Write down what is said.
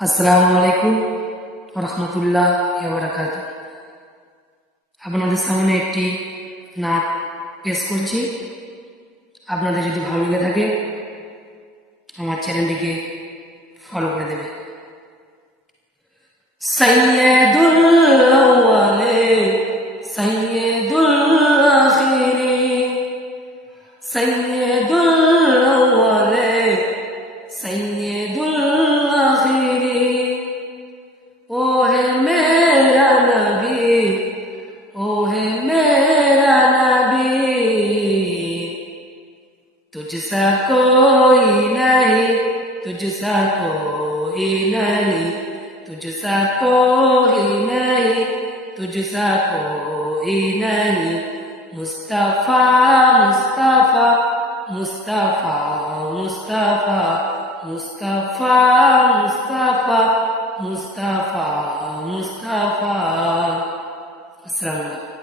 আসসালামু আলাইকুম রহমতুল্লাহ বারাকাত। আপনাদের সামনে একটি নাট পেশ করছি। আপনাদের যদি ভালো লেগে থাকে আমার চ্যানেলটিকে ফলো করে দেবে। সৈয়দুল আউয়ালে সৈয়দুল আখিরি সৈয়দুল আউয়ালে সৈয়দুল আখিরি ओ है मेरा नबी ओ है मेरा नबी तुझसा कोई नहीं तुझसा कोई नहीं तुझसा कोई नहीं तुझसा कोई नहीं मुस्तफा मुस्तफा मुस्तफा मुस्तफा मुस्तफा मुस्तफा मुस्तफा मुस्तफा। अस्सलाम वालेकुम।